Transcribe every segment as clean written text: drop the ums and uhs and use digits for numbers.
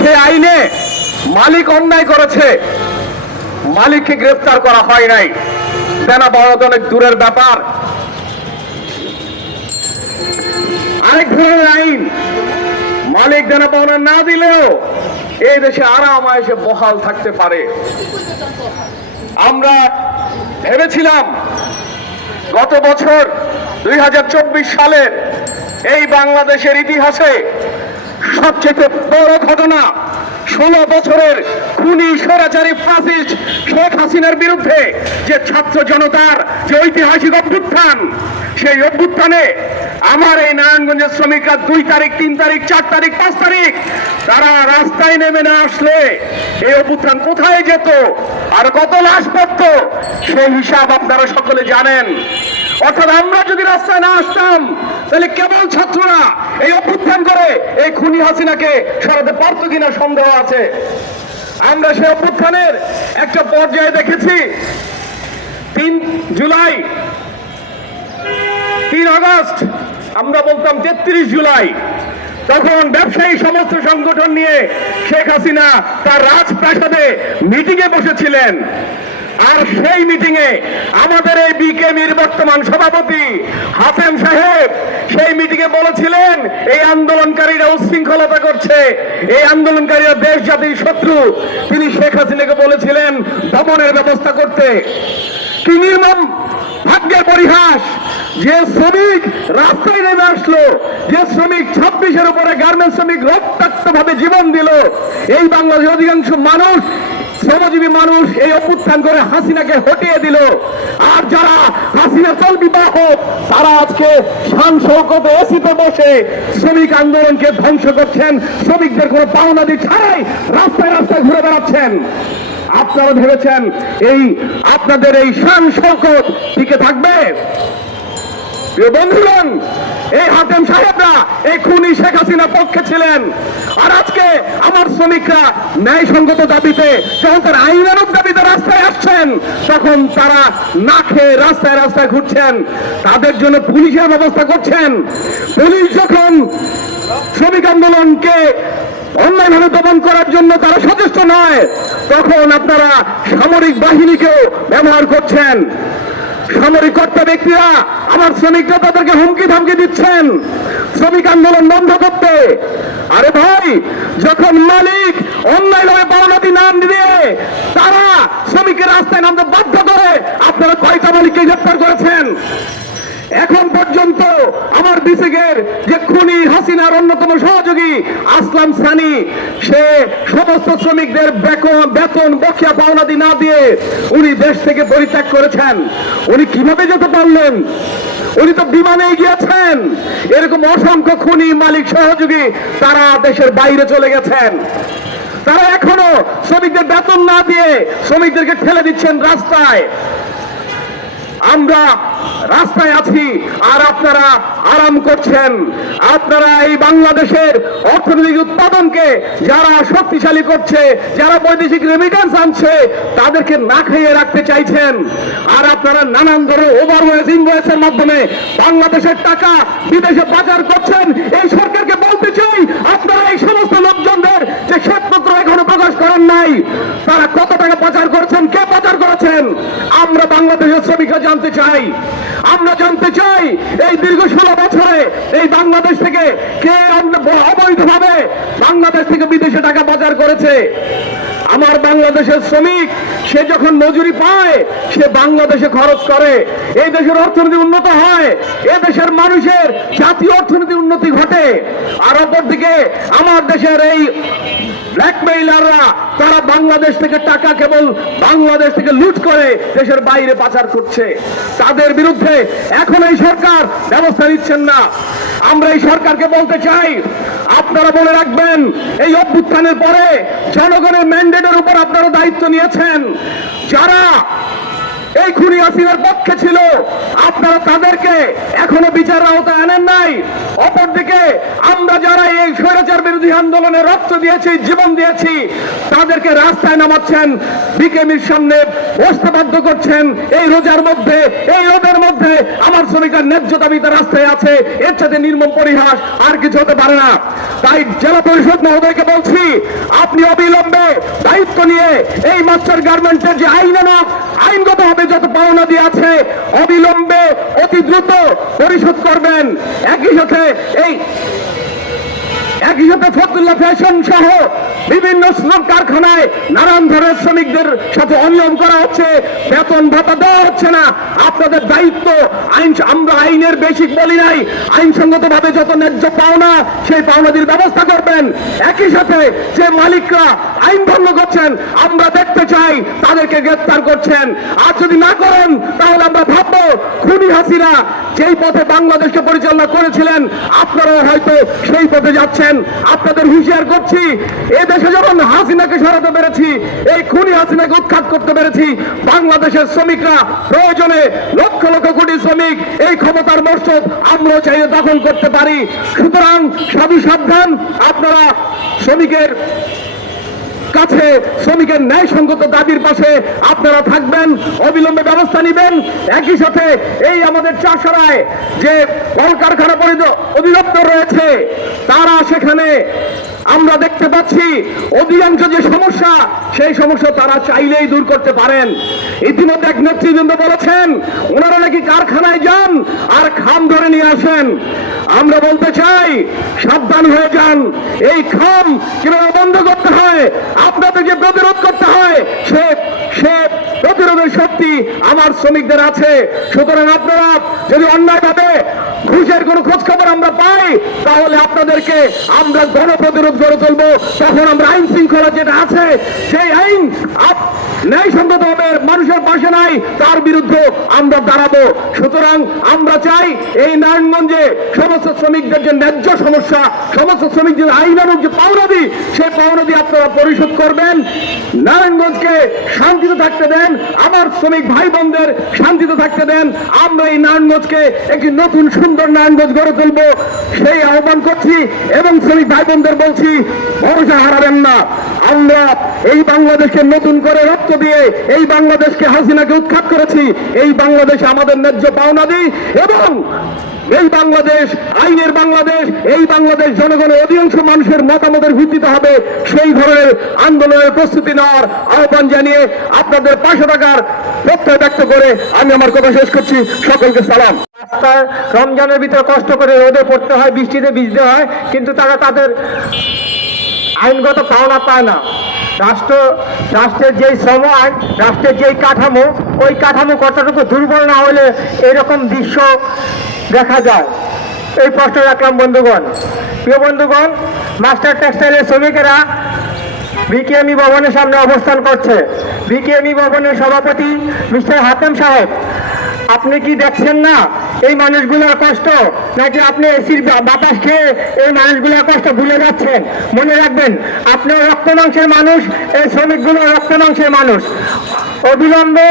সে আইনে মালিক অন্যায় করেছে, মালিককে গ্রেফতার করা হয় নাই, দেনা পাওনা অনেক দূরের ব্যাপার। আরেক ধরনের আইন, মালিক দেনা পাওনা না দিলেও এই দেশে আরাম আয়েশে বহাল থাকতে পারে। আমরা ভেবেছিলাম গত বছর 2024 সালের এই বাংলাদেশের ইতিহাসে সবচেয়ে বড় ঘটনা 16 বছরের খুনি স্বৈরাচারী ফ্যাসিস্ট শেখ হাসিনার বিরুদ্ধে যে ছাত্র জনতার যে ঐতিহাসিক অভ্যুত্থান, সেই অভ্যুত্থানে আমার এই নারায়ণগঞ্জের শ্রমিকরা 2 তারিখ, 3 তারিখ, 4 তারিখ, 5 তারিখ তারা রাস্তায় নেমে না আসলে এই অভ্যুত্থান কোথায় যেত আর কত লাশ পড়ত সেই হিসাব আপনারা সকলে জানেন। অর্থাৎ আমরা যদি রাস্তায় না আসতাম তাহলে কেবল ছাত্ররা এই অভ্যুত্থান করে এই খুনি হাসিনাকে সরাতে পারত কিনা সন্দেহ আছে। আমরা সেই অভ্যুত্থানের একটা পর্যায়ে দেখেছি 3 জুলাই, 3 আগস্ট, আমরা বলতাম 33 জুলাই, তখন ব্যবসায়ী সমস্ত সংগঠন নিয়ে শেখ হাসিনা তার রাজপ্রাসাদে মিটিংয়ে বসেছিলেন। আর সেই মিটিংয়ে আমাদের এই বিকেএমইর বর্তমান সভাপতি হাসেম সাহেব সেই মিটিংয়ে বলেছিলেন এই আন্দোলনকারীরা উচ্ছৃঙ্খলতা করছে, এই আন্দোলনকারীরা দেশ জাতির শত্রু। তিনি শেখ হাসিনাকে বলেছিলেন দমনের ব্যবস্থা করতে। কি নির্মম ভাগ্যের পরিহাস, যে শ্রমিক রাস্তায় নেমে আসলো, যে শ্রমিক 26-এর উপরে গার্মেন্টস শ্রমিক রক্তাক্ত ভাবে জীবন দিল, এই বাংলাদেশের অধিকাংশ মানুষ, শ্রমজীবী মানুষ এই অভ্যুত্থান করে হাসিনাকে হটিয়ে দিল। আর যারা হাসিনা তলবি বাহক তারা আজকে শান শৌকতে এসিতে বসে শ্রমিক আন্দোলনকে ধ্বংস করছেন, শ্রমিকদের কোনো পাওনাদি ছাড়াই রাস্তায় রাস্তায় ঘুরে বেড়াচ্ছেন। আপনারা ভেবেছেন এই আপনাদের এই শান শৌকত টিকে থাকবে? প্রিয় বন্ধুগণ, এই হাতেম সাহেবরা এই খুনি শেখ হাসিনার পক্ষে ছিলেন। আর আজকে আমার শ্রমিকরা ন্যায়সঙ্গত দাবিতে যখন তার আইনানুগ দাবিতে রাস্তায় আসছেন, তখন তারা না খেয়ে রাস্তায় রাস্তায় ঘুরছেন, তাদের জন্য পুলিশের ব্যবস্থা করছেন। পুলিশ যখন শ্রমিক আন্দোলনকে অন্যায়ভাবে দমন করার জন্য তারা সচেষ্ট নয়, তখন আপনারা সামরিক বাহিনীকেও ব্যবহার করছেন। সামরিক কর্তা ব্যক্তিরা আমার শ্রমিকরা তাদেরকে হুমকি ধামকি দিচ্ছেন শ্রমিক আন্দোলন বন্ধ করতে। আরে ভাই, যখন মালিক অন্যায়ভাবে পাওনাদি না দিয়ে তারা শ্রমিকের রাস্তায় নামতে বাধ্য করে, আপনারা কয়টা মালিককে গ্রেফতার করেছেন? এখন পর্যন্ত আমার বিসিকের যে খুনি হাসিনার অন্যতম সহযোগী আসলাম সানি, সে সমস্ত শ্রমিকদের বেতন বকেয়া পাওনাদি না দিয়ে উনি দেশ থেকে পরিত্যাগ করেছেন। উনি কিভাবে যেতে পারলেন? উনি তো বিমানে গিয়েছেন। এরকম অসংখ্য খুনি মালিক সহযোগী তারা দেশের বাইরে চলে গেছেন। তারা এখনো শ্রমিকদের বেতন না দিয়ে শ্রমিকদেরকে ঠেলে দিচ্ছেন রাস্তায়। আমরা রাস্তায় আছি আর আপনারা আরাম করছেন। আপনারা এই বাংলাদেশের অর্থনৈতিক উৎপাদনকে যারা শক্তিশালী করছে, যারা বৈদেশিক রেমিটেন্স আনছে, তাদেরকে না খাইয়ে রাখতে চাইছেন। আর আপনারা নানান ধরনের ওভারওয়েজ ইনভয়েসের মাধ্যমে বাংলাদেশের টাকা বিদেশে পাচার করছেন। এই সরকারকে বলতে চাই, আপনারা এই সমস্ত লোকজনদের যে শ্বেতপত্র এখনো প্রকাশ করেন নাই, তারা কত টাকা পাচার করেছেন, কে পাচার করেছেন, আমরা বাংলাদেশের শ্রমিকরা জানতে চাই। আমরা জানতে চাই এই দীর্ঘ 16 বছরে এই বাংলাদেশ থেকে কে অবৈধভাবে বাংলাদেশ থেকে বিদেশে টাকা পাচার করেছে। আমার বাংলাদেশের শ্রমিক সে যখন মজুরি পায় সে বাংলাদেশে খরচ করে, এই দেশের অর্থনীতি উন্নত হয়, এ দেশের মানুষের জাতীয় অর্থনীতি উন্নতি ঘটে। আর অপরদিকে আমার দেশের এই ব্ল্যাকমেইলাররা তারা বাংলাদেশ থেকে টাকা কেবল বাংলাদেশ থেকে লুট করে দেশের বাইরে পাচার করছে। তাদের বিরুদ্ধে এখন এই সরকার ব্যবস্থা নিচ্ছেন না। আমরা এই সরকারকে বলতে চাই, আপনারা মনে রাখবেন এই অভ্যুত্থানের পরে জনগণের ম্যান্ডেটের উপর আপনারা দায়িত্ব নিয়েছেন। যারা এই খুনি হাসিনার পক্ষে ছিল আপনারা তাদেরকে এখনো বিচার আওতায় আনেন নাই। অপরদিকে আমরা যারা এই স্বৈরাচার বিরোধী আন্দোলনে রক্ত দিয়েছি, জীবন দিয়েছি, তাদেরকে রাস্তায় নামাচ্ছেন, বিকেএমপির সামনে বসতে বাধ্য করছেন। এই রোজার মধ্যে, এই রোদের মধ্যে আমার শ্রমিকের ন্যায্য দাবিতে রাস্তায় আছে, এর সাথে নির্মম পরিহাস আর কিছু হতে পারে না। তাই জেলা পরিষদ মহোদয়কে বলছি, আপনি অবিলম্বে দায়িত্ব নিয়ে এই মাস্টার গার্মেন্টসের যে আইনগতভাবে যত পাওনা দিয়ে আছে অবিলম্বে অতি দ্রুত পরিশোধ করবেন। একই সাথে ফতুল্লা ফ্যাশন সহ বিভিন্ন শ্রম কারখানায় নানান ধরনের শ্রমিকদের সাথে অনিয়ম করা হচ্ছে, বেতন ভাতা দেওয়া হচ্ছে না। আপনাদের দায়িত্ব, আমরা আইনের বেসিক বলি নাই, আইনসঙ্গত ভাবে যত ন্যায্য পাওনা সেই পাওনাদির ব্যবস্থা করবেন। একই সাথে যে মালিকরা আইন ভঙ্গ করছেন আমরা দেখতে চাই তাদেরকে গ্রেফতার করছেন। আর যদি না করেন তাহলে আমরা ভাববো খুনি হাসিনা যেই পথে বাংলাদেশকে পরিচালনা করেছিলেন আপনারাও হয়তো সেই পথে যাচ্ছেন। আপনাদের হুঁশিয়ার করছি, এ দেশে যেমন হাসিনাকে সরাতে পেরেছি, এই খুনি হাসিনাকে উৎখাত করতে পেরেছি, বাংলাদেশের শ্রমিকরা প্রয়োজনে লক্ষ লক্ষ কোটি শ্রমিক এই ক্ষমতার মসনদ আমরাও চাইলে দখল করতে পারি। সুতরাং সাবধান, আপনারা শ্রমিকের কাছে, শ্রমিকের ন্যায়সঙ্গত দাবির পাশে আপনারা থাকবেন, অবিলম্বে ব্যবস্থা নেবেন। একই সাথে এই আমাদের চাষারায় যে কলকারখানা অধিদপ্তর রয়েছে তারা সেখানে আমরা দেখতে পাচ্ছি অধিকাংশ যে সমস্যা সেই সমস্যা তারা চাইলেই দূর করতে পারেন। ইতিমধ্যে এক নেতৃবৃন্দ বলেছেন ওনারা নাকি কারখানায় যান আর খাম ধরে নিয়ে আসেন। আমরা বলতে চাই সাবধান হয়ে যান, এই খাম কিভাবে বন্ধ করতে হয়, আপনাদেরকে প্রতিরোধ করতে হয়, সে প্রতিরোধের শক্তি আমার শ্রমিকদের আছে। সুতরাং আপনারা যদি অন্যায়ভাবে ঘুষের কোনো খোঁজ খবর আমরা পাই তাহলে আপনাদেরকে আমরা গণপ্রতিরোধ গড়ে তুলবো। তখন আমরা আইন শৃঙ্খলা যেটা আছে সেই আইন ন্যায়সঙ্গত হবে, মানুষের পাশে নাই, তার বিরুদ্ধে আমরা দাঁড়াবো। সুতরাং আমরা চাই এই নারায়ণগঞ্জে সমস্ত শ্রমিকদের যে ন্যায্য সমস্যা, সমস্ত শ্রমিকদের আইনানুগ যে পাওনাদি সেই পাওনাদি আপনারা পরিশোধ করবেন। নারায়ণগঞ্জকে শান্তিতে থাকতে দেন, আমার শ্রমিক ভাই বোনদের শান্তিতে থাকতে দেন। আমরা এই নারায়ণগঞ্জকে একটি নতুন সুন্দর নারায়ণগঞ্জ গড়ে তুলবো সেই আহ্বান করছি এবং শ্রমিক ভাই বোনদের বলছি ভরসা হারাবেন না। আমরা এই বাংলাদেশকে নতুন করে রক্ত দিয়ে এই বাংলাদেশকে হাসিনাকে উৎখাত করেছি, এই বাংলাদেশ আমাদের ন্যায্য পাওনা দিই এবং এই বাংলাদেশ আইনের বাংলাদেশ, এই বাংলাদেশ জনগণের অধিকাংশ মানুষের মতামতের ভিত্তিতে হবে। সেই ধরনের আন্দোলনের প্রস্তুতি নেওয়ার আহ্বান জানিয়ে আপনাদের পাশে থাকার প্রত্যয় ব্যক্ত করে আমি আমার কথা শেষ করছি। সকলকে সালাম। রমজানের ভিতরে কষ্ট করে রোদে পড়তে হয়, বৃষ্টিতে ভিজতে হয়, কিন্তু তারা তাদের আইনগত পাওনা পায় না। রাষ্ট্রের যেই শ্রম আইন, রাষ্ট্রের যেই কাঠামো, ওই কাঠামো কতটুকু দুর্বল না হলে এরকম দৃশ্য দেখা যায়। এই প্রশ্ন রাখলাম বন্ধুগণ। প্রিয় বন্ধুগণ, মাস্টার টেক্সটাইলের শ্রমিকেরা বিকেএমই ভবনের সামনে অবস্থান করছে। বিকেএমই ভবনের সভাপতি মিস্টার হাতেম সাহেব, আপনি কি দেখছেন না এই মানুষগুলোর কষ্ট, নাকি আপনি এসির বাতাস খেয়ে এই মানুষগুলোর কষ্ট ভুলে যাচ্ছেন? মনে রাখবেন, আপনার রক্ত মাংসের মানুষ, এই শ্রমিকগুলো রক্ত মাংসের মানুষ। অবিলম্বে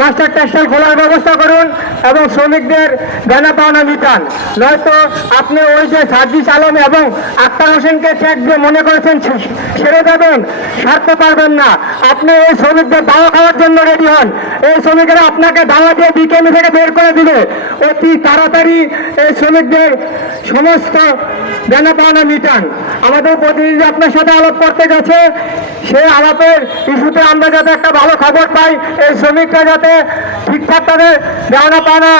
মাস্টার টেক্সটাইল খোলার ব্যবস্থা করুন এবং শ্রমিকদের দেনা পাওনা মিটান, নয়তো আপনি ওই যে সার্জিস আলম এবং আক্তার হোসেনকে চেক দিয়ে মনে করেছেন সেরে দেবেন, সারতে পারবেন না। আপনি এই শ্রমিকদের দাওয়া খাওয়ার জন্য রেডি হন। এই শ্রমিকেরা আপনাকে দাওয়া দিয়ে বিকেএমই থেকে বের করে দিবে। অতি তাড়াতাড়ি এই শ্রমিকদের সমস্ত দেনা পাওনা মিটান। আমাদের প্রতিনিধি আপনার সাথে আলাপ করতে গেছে, সেই আলাপের ইস্যুতে আমরা যাতে একটা ভালো খবর পাই, এই শ্রমিকরা যাতে ঠিকঠাক তাদের দেওয়া পাওনা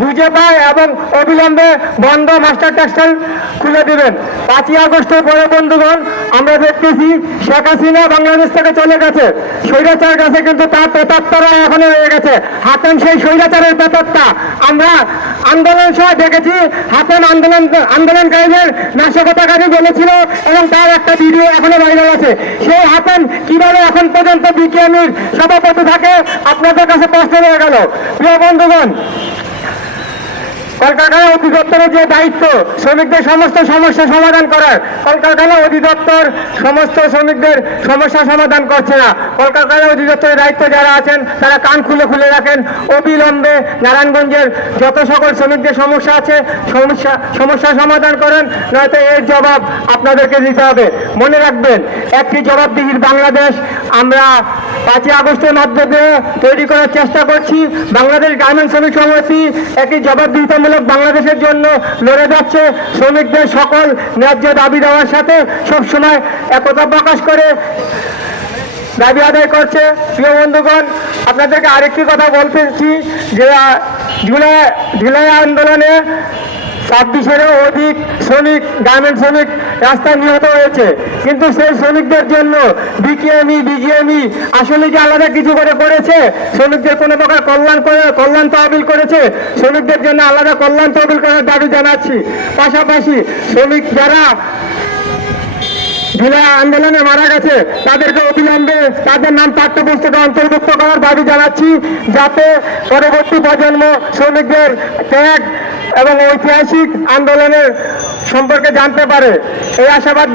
বুঝে পায় এবং অবিলম্বে বন্ধ মাস্টার টেক্সটাইল খুলে দিবেন। 5ই আগস্টের পরে বন্ধুগণ আমরা দেখতেছি শেখ হাসিনা বাংলাদেশ থেকে চলে গেছে, স্বৈরাচার কাছে কিন্তু তার প্রেতাত্মারা এখনো রয়ে গেছে। হাতেম সেই স্বৈরাচারের প্রেতাত্মা। আমরা আন্দোলন সহ দেখেছি হাতেম আন্দোলনকারীদের নাশকতাকারী বলেছিল এবং তার একটা ভিডিও এখনো ভাইরাল আছে। সেই হাতেম কিভাবে এখন পর্যন্ত বিকেএমইর সভাপতি থাকে আপনাদের কাছে প্রশ্ন রয়ে গেল। প্রিয় বন্ধুগণ, কলকারখানা অধিদপ্তরের যে দায়িত্ব শ্রমিকদের সমস্ত সমস্যা সমাধান করার, কলকারখানা অধিদপ্তর সমস্ত শ্রমিকদের সমস্যা সমাধান করছে না। কলকারখানা অধিদপ্তরের দায়িত্ব যারা আছেন তারা কান খুলে খুলে রাখেন, অবিলম্বে নারায়ণগঞ্জের যত সকল শ্রমিকদের সমস্যা আছে সমস্যা সমাধান করেন, নয়তো এর জবাব আপনাদেরকে দিতে হবে। মনে রাখবেন, একটি জবাবদিহির বাংলাদেশ আমরা 5ই আগস্টের মাধ্যমে তৈরি করার চেষ্টা করছি। বাংলাদেশ গার্মেন্টস শ্রমিক সমিতি একটি জবাবদিহিতামূলক বাংলাদেশের জন্য লড়ে যাচ্ছে। শ্রমিকদের সকল ন্যায্য দাবি দেওয়ার সাথে সবসময় একতা প্রকাশ করে দাবি আদায় করছে। প্রিয় বন্ধুগণ, আপনাদেরকে আরেকটি কথা বলতেছি যে জুলাই আন্দোলনে 26-এরও অধিক শ্রমিক, গার্মেন্টস শ্রমিক রাস্তায় নিহত হয়েছে, কিন্তু সেই শ্রমিকদের জন্য বিজিএমই আসলে কি আলাদা কিছু করেছে? শ্রমিকদের কোনো প্রকার কল্যাণ তহবিল করেছে? শ্রমিকদের জন্য আলাদা কল্যাণ তহবিল করার দাবি জানাচ্ছি। পাশাপাশি শ্রমিক যারা জুলাই আন্দোলনে মারা গেছে তাদেরকে অবিলম্বে তাদের নাম পাঠ্যপুস্তকে অন্তর্ভুক্ত করার দাবি জানাচ্ছি, যাতে পরবর্তী প্রজন্ম শ্রমিকদের ত্যাগ এবং ঐতিহাসিক আন্দোলনের সম্পর্কে জানতে পারে। এই আশাবাদ